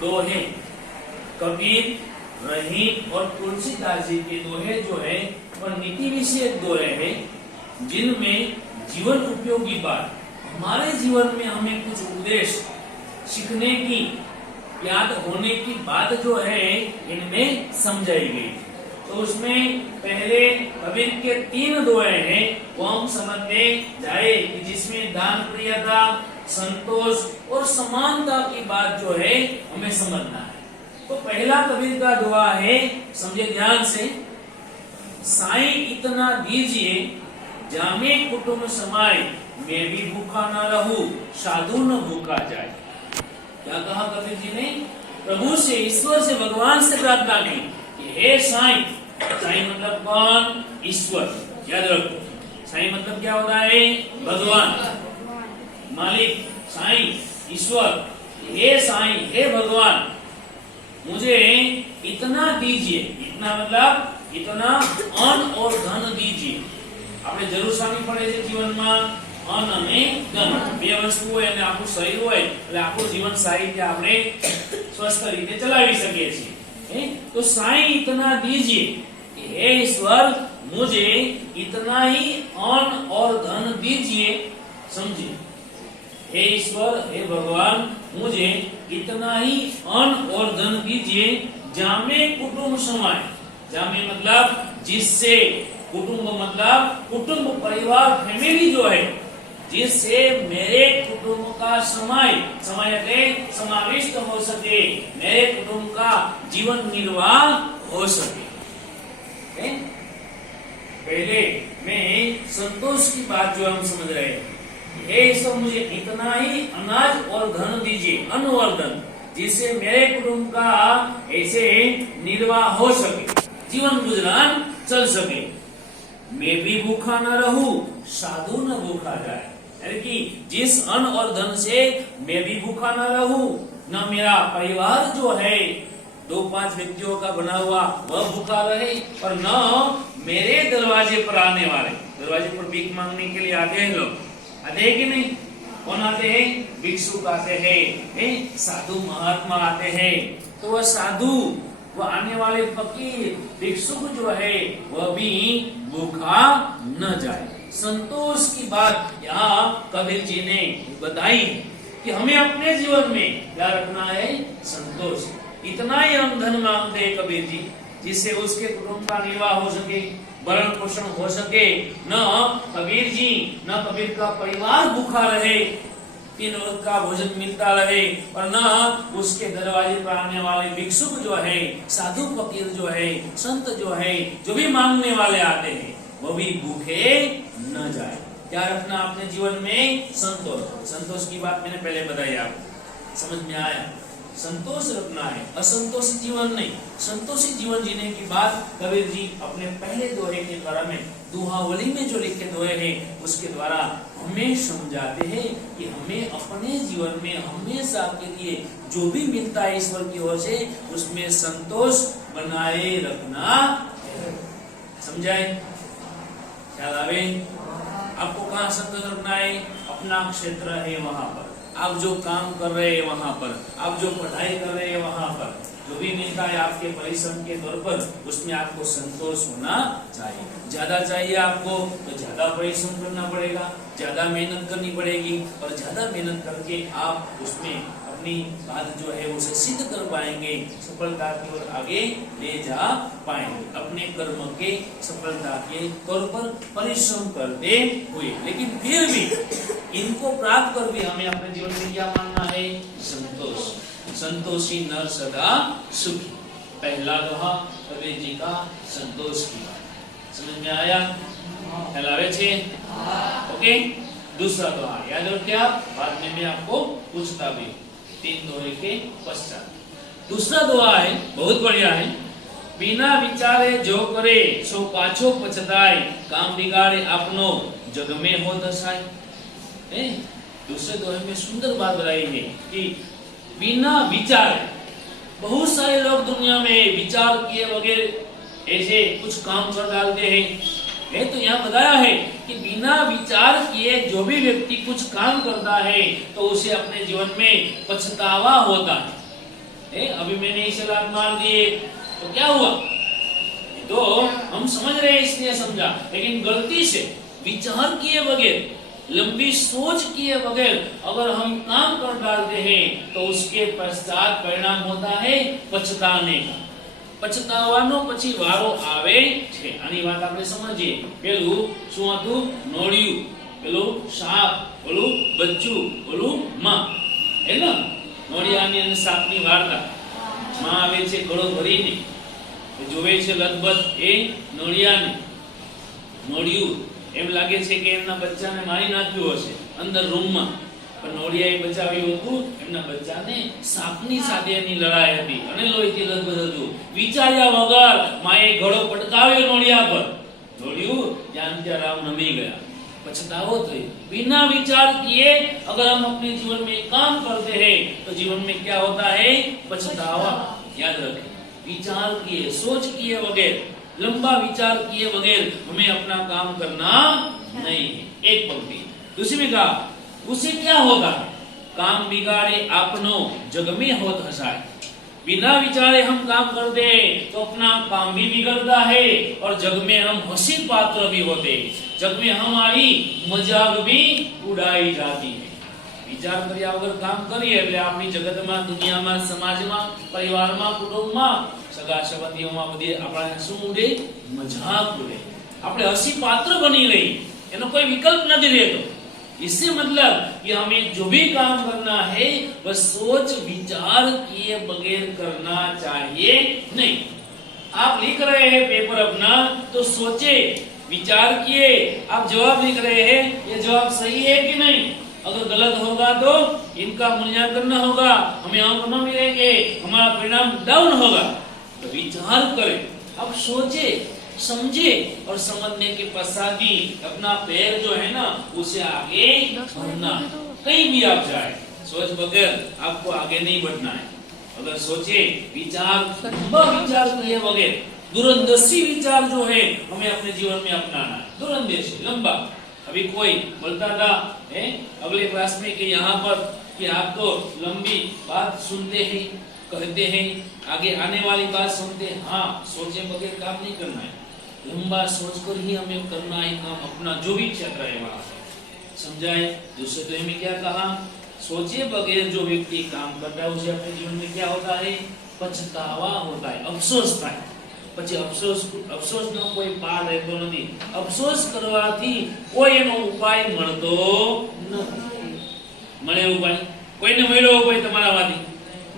दोहे कबीर, रहीम और तुलसीदास जी के दोहे जो है वह नीति विषयक दोहे हैं, जिनमें जीवन उपयोगी बात, हमारे जीवन में हमें कुछ उपदेश सीखने की, याद होने की बात जो है इनमें समझाई गई। तो उसमें पहले कबीर के 3 दोहे हैं, वो हम समझते जाए कि जिसमें दान प्रियता, संतोष और समानता की बात जो है हमें समझना है। तो पहला कबीर का दुआ है, समझे ध्यान से, साईं इतना दीजिए जामे कुटुंब समाए, मैं भी भूखा न रहूं साधु न भूखा जाए। क्या कहा कबीर जी ने? प्रभु से, ईश्वर से, भगवान से प्रार्थना की कि हे साईं, साईं मतलब कौन? ईश्वर, याद रखो। साईं मतलब क्या होता है? भगवान, मालिक, साईं, ईश्वर। हे साईं, हे भगवान, मुझे इतना दीजिए, इतना मतलब इतना अन्न और धन दीजिए। આપણે જરૂર સામી પડે છે જીવનમાં અન્ન અને ધન, બે વસ્તુ હોય અને આપણું શરીર હોય એટલે આપણું જીવન સારી રીતે આપણે સ્વસ્થ રીતે ચલાવી શકીએ છીએ। તો સાईं इतना दीजिए, हे ईश्वर मुझे इतना ही अन्न और धन दीजिए। समझिए, हे ईश्वर, हे भगवान, मुझे इतना ही अन्न और धन दीजिए जामे कुटुंब समाए। जामे मतलब जिससे, कुटुंब मतलब कुटुंब, परिवार, फैमिली जो है, जिससे मेरे कुटुंब का समय समाविष्ट हो सके, मेरे कुटुंब का जीवन निर्वाह हो सके। पहले में संतोष की बात जो हम समझ रहे हैं, हे ईश्वर मुझे इतना ही अनाज और धन दीजिए, अन्न और धन, जिससे मेरे कुटुंब का ऐसे निर्वाह हो सके, जीवन गुजरान चल सके। मैं भी भूखा न रहूं साधु न भूखा जाए, यानी कि जिस अन्न और धन से मैं भी भूखा न रहूं, न मेरा परिवार जो है 2-5 व्यक्तियों का बना हुआ वह भूखा रहे, और न मेरे दरवाजे पर आने वाले, दरवाजे पर भीख मांगने के लिए आते हैं लोग, आते हैं कि नहीं? कौन आते हैं? भिक्षुक आते हैं, साधु महात्मा आते हैं। तो वह साधु, वो आने वाले फकीर, भिक्षुक जो है वह भी भूखा न जाए। संतोष की बात यहाँ कबीर जी ने बताई कि हमें अपने जीवन में क्या रखना है? संतोष। इतना ही हम धन मांगते हैं कबीर जी, जिससे उसके कुटुंब का निर्वाह हो सके, भरण पोषण हो सके, न कबीर जी, न कबीर का परिवार भूखा रहे, 3 वक्त का भोजन मिलता रहे, और न उसके दरवाजे पर आने वाले भिक्षुक जो है, साधु फकीर जो है, संत जो है, जो भी मांगने वाले आते हैं, वो भी भूखे न जाए। क्या रखना अपने जीवन में? संतोष। संतोष की बात मैंने पहले बताई, आपको समझ में आया? संतोष रखना है, असंतोषी जीवन नहीं। संतोषी जीवन जीने की बात कबीर जी अपने पहले दोहे के द्वारा में, दुहावली में जो लिखे दोहे हैं, उसके द्वारा हमें समझाते हैं कि हमें अपने जीवन में हमेशा के लिए जो भी मिलता है ईश्वर की ओर से, उसमें संतोष बनाए रखना है। समझाए? ख्याल आवे? आपको कहाँ संतोष रखना है? अपना क्षेत्र है वहां पर, आप जो काम कर रहे हैं वहां पर, आप जो पढ़ाई कर रहे हैं वहां पर, जो भी मिलता है आपके परिश्रम के तौर पर, उसमें आपको संतोष होना चाहिए। ज्यादा चाहिए आपको तो ज्यादा परिश्रम करना पड़ेगा, ज्यादा मेहनत करनी पड़ेगी, और ज्यादा मेहनत करके आप उसमें अपनी बात जो है उसे सिद्ध कर पाएंगे, सफलता की ओर आगे ले जा पाएंगे, अपने कर्म के सफलता के तौर पर परिश्रम करते हुए। लेकिन फिर भी इनको प्राप्त कर भी हमें अपने जीवन में क्या मानना है? संतोष। संतोषी नर सदा सुखी। पहला दोहा कबीर जी का संतोष की बात समझ में आया? फैलावे छे? ओके। दूसरा दोहा याद रखिए आप, बाद में मैं आपको पूछता भी 3 दोहे के पश्चात। दूसरा दोहा है, बहुत बढ़िया है। बिना विचारे जो करे सो पाछो पछताए, काम बिगाड़े आपनो जग में हो दशाए। दूसरे दोहे में सुंदर बात बताई है कि बिना विचार, बहुत सारे लोग दुनिया में विचार किए बगैर ऐसे कुछ काम कर डालते हैं। तो यहाँ बताया है कि बिना विचार किए जो भी व्यक्ति कुछ काम करता है तो उसे अपने जीवन में पछतावा होता है। अभी मैंने इसे लात मार दिए तो क्या हुआ, तो हम समझ रहे हैं इसलिए समझा, लेकिन गलती से विचार किए बगैर, लंबी सोच किए बगैर अगर हम काम कर डालते हैं तो उसके पश्चात परिणाम होता है पछताने का। पछताવાનો પછી વારો આવે છે। આની વાત આપણે સમજીએ। પેલું શું હતું? નોળિયું, પેલું સાપ, પેલું બચ્ચું, પેલું માં, હે ને? નોળિયાની અને સાપની વાર્તા। માં આવે છે ગળો ભરીને, જોવે છે લગભગ એ નોળિયાને, નોળિયું એમ લાગે છે કે એમના બચ્ચાને મારી નાખ્યો હશે અંદર રૂમમાં, પણ નોળિયાએ બચાવ્યું હતું એમના બચ્ચાને। સાપની સાથેની લડાઈ હતી અને લોહીથી લથબથ હતું। વિચાર્યા વગર માએ ઘોડો પટકાવ્યો નોળિયા પર, નોળિયું ત્યાં ત્યાં રામ નમી ગયા। पछतावा थी बिना विचार किए। अगर हम अपने जीवन में काम करते हैं तो जीवन में क्या होता है? पछतावा। याद रखें, विचार किए, सोच किए बगैर, लंबा विचार किए बगैर हमें अपना काम करना नहीं है। एक पंक्ति। दूसरी में कहा उसे क्या होगा? काम बिगाड़े आपनो जग में होत हसाय। बिना विचारे हम काम करते हैं तो अपना काम भी बिगड़ता है और जग में हम हंसी पात्र भी होते हैं। जग में हमारी मजाक भी उड़ाई जाती है। विचार કર્યા વગર કામ કરીએ એટલે આપણી જગતમાં, દુનિયામાં, સમાજમાં, પરિવારમાં, કુટુંબમાં, સગા સંબંધીઓમાં બધી આપણા શું ઉડે? મજાક ઉડે। આપણે હસી પાત્ર બની રહી, એનો કોઈ વિકલ્પ નથી રહેતો। इससे मतलब कि हमें जो भी काम करना है वह सोच विचार किए बगैर करना चाहिए नहीं। आप लिख रहे हैं पेपर अपना तो सोचे, विचार किए। आप जवाब लिख रहे हैं, ये जवाब सही है कि नहीं? अगर गलत होगा तो इनका मूल्यांकन न होगा, हमें अंक न मिलेंगे, हमारा परिणाम डाउन होगा। तो विचार करें, अब सोचे, समझे और समझने के पश्चात भी अपना पैर जो है ना उसे आगे बढ़ना। कहीं भी आप जाए, सोच बगैर आपको आगे नहीं बढ़ना है। अगर सोचे, विचार, लंबा विचार किए बगैर, दूरंदेशी विचार जो है हमें अपने जीवन में अपनाना है। दूरंदेशी, लंबा। अभी कोई बोलता था अगले क्लास में कि यहाँ पर कि आप तो लंबी बात सुनते हैं, कहते हैं, आगे आने वाली बात सुनते हैं। हाँ, सोचे बगैर काम नहीं करना है, लंबा सोचकर ही हमें करना है काम अपना, जो भी क्षेत्र है वहां। समझाए? दूसरे तो हमें क्या कहा? सोचे बगैर जो व्यक्ति काम करता है उसे अपने जीवन में क्या होता है? पछतावा होता है, अफसोस था। પછી અફસોસનો કોઈ પાર રહેતો નથી। અફસોસ કરવાથી કોઈ એનો ઉપાય મળતો નથી। મળે ઉપાય? કોઈને મળ્યો ઉપાય તમારામાંથી?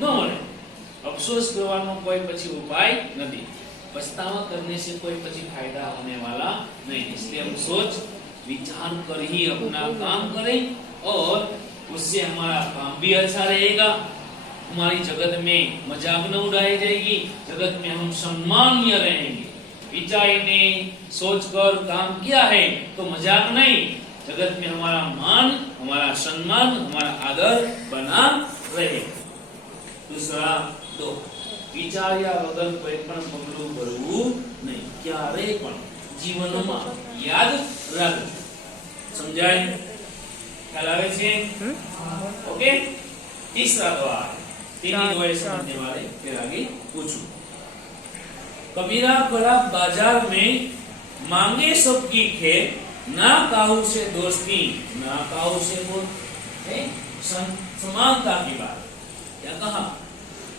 ન મળે। અફસોસ કરવાનો કોઈ પછી ઉપાય નથી। पछतावा करने से कोई પછી फायदा होने वाला नहीं। इसलिए हम सोच विचार कर ही अपना काम करें और उससे हमारा काम भी अच्छा रहेगा। हमारी जगत में मजाक न उड़ाई जाएगी, जगत में हम सम्मानीय रहेंगे। विचार ने सोचकर काम किया है तो मजाक नहीं, जगत में हमारा मान, हमारा सम्मान, हमारा आदर बना रहेगा। दूसरा दो, विचार्या वगर कोई पण पगલું ભરવું નહીં। ક્યારે પણ જીવનમાં યાદ રાખજો। સમજાય? ખ્યાલ આવે છે? ओके। तीसरा द्वार, तीन द्वार समझने वाले फिर आगे पूछूं। कबीरा पड़ा बाजार में, मांगे सबकी खेर, ना काहू से दोस्ती, ना काहू से वो समानता की बात। क्या कहा?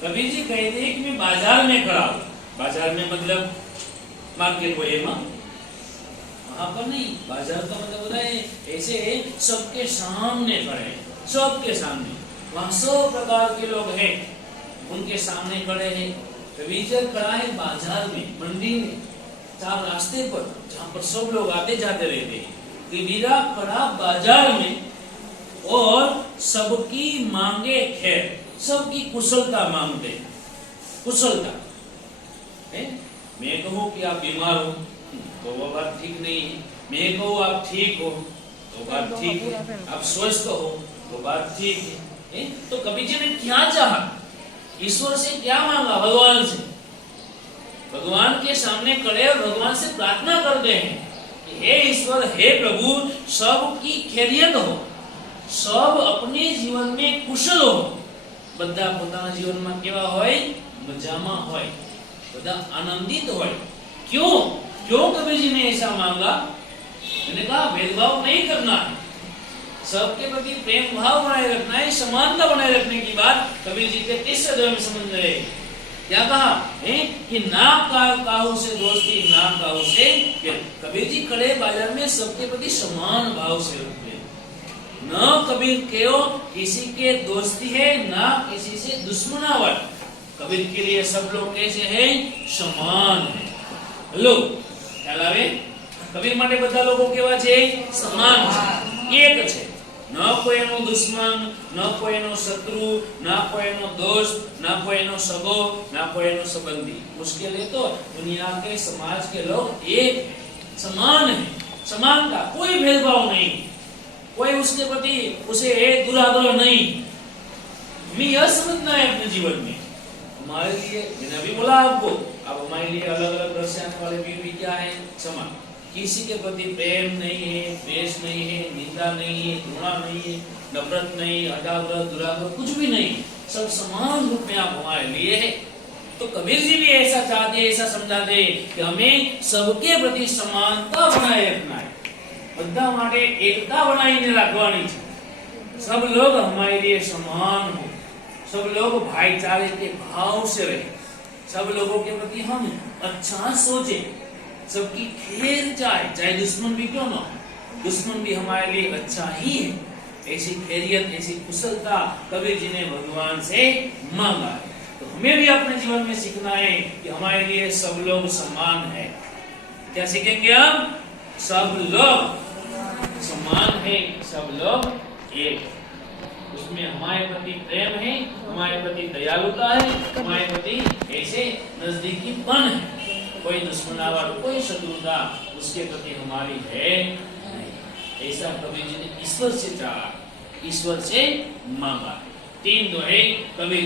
कबीर जी कहते हैं कि मैं बाजार में खड़ा हूं। बाजार में मतलब मार्केट हुए वहां पर नहीं। बाजार का मतलब होता है ऐसे सबके सामने खड़े, सबके सामने, वहां सब प्रकार के लोग हैं, उनके सामने खड़े हैं। कबीर जी खड़ा है बाजार में, मंडी में, चार रास्ते पर जहां पर सब लोग आते जाते रहते हैं। कबीरा खड़ा बाजार में और सबकी मांगे खैर, सबकी कुशलता मांगते। कुशलता है? मैं कहूं कि आप बीमार हो तो वो बात ठीक नहीं है। मैं कहूं आप ठीक हो तो बात ठीक है। आप स्वस्थ हो तो बात ठीक है। तो कबीर जी ने क्या चाहा? ईश्वर से क्या मांगा? भगवान से। भगवान के सामने खड़े और भगवान से प्रार्थना करते हैं कि हे ईश्वर, हे प्रभु, सबकी खैरियत हो, सब अपने जीवन में कुशल हो, બધા પોતાના જીવનમાં કેવા હોય? મજામાં હોય, બધા આનંદિત હોય। क्यों क्यों कबीर जी ने ऐसा मांगा? मैंने कहा भेदभाव नहीं करना है, सबके प्रति प्रेम भाव बनाए रखना है, समानता बनाए रखने की बात कबीर जी के तीसरे अध्याय में समझ रहे। क्या कहा है कि ना काहू से दोस्ती, ना काहू से प्यार। कबीर जी खड़े बाजार में सबके प्रति समान भाव से रखते, न कबीर क्यों किसी के दोस्ती है, ना किसी से दुश्मनावट। कबीर के लिए सब लोग कैसे हैं? समान है। हेलो, ख्याल आवे? कबीर माटे બધા લોકો કેવા છે? સમાન છે, એક છે। ન કોઈનો દુશ્મન, ન કોઈનો શત્રુ, ન કોઈનો દોસ્ત, ન કોઈનો સગો, ન કોઈનો સંબંધી। मुश्किल है तो दुनिया के समाज के लोग एक समान है, समानता, कोई भेदभाव नहीं, कोई उसके प्रति उसे दुराग्रह नहीं। हमें यह समझना है अपने जीवन में। हमारे लिए, मैंने अभी बोला आपको, अब हमारे लिए अलग अलग दर्शन वाले भी क्या है? समान। किसी के प्रति प्रेम नहीं है, द्वेष नहीं है, निंदा नहीं है, घृणा नहीं है, नफरत नहीं, अदावत, दुराग्रह, कुछ भी नहीं। सब समान रूप में आप हमारे लिए है। तो कबीर जी भी ऐसा चाहते, ऐसा समझाते कि हमें सबके प्रति समानता बनाए रखना है, બધા માટે એકતા બનાવીને રાખવાની છે। सब लोग हमारे लिए समान हो, सब लोग भाईचारे के भाव से रहे, सब लोगों के प्रति हम अच्छा सोचे, सबकी खैर चाहे, चाहे दुश्मन भी क्यों ना हो, दुश्मन भी हमारे लिए अच्छा ही है। ऐसी खैरियत, ऐसी कुशलता कबीर जी ने भगवान से मांगा है। तो हमें भी अपने जीवन में सीखना है कि हमारे लिए सब लोग समान है। क्या सीखेंगे हम? सब लोग समान है, सब लोग एक, उसमें हमारे प्रति प्रेम है, हमारे प्रति दयालुता है, हमारे प्रति ऐसे नजदीकीपन है। कोई दुश्मनावट, कोई शत्रुता उसके प्रति हमारी है नहीं। ऐसा कबीर जी ने ईश्वर से चाहा, ईश्वर से मांगा। 3 दोहे कबीर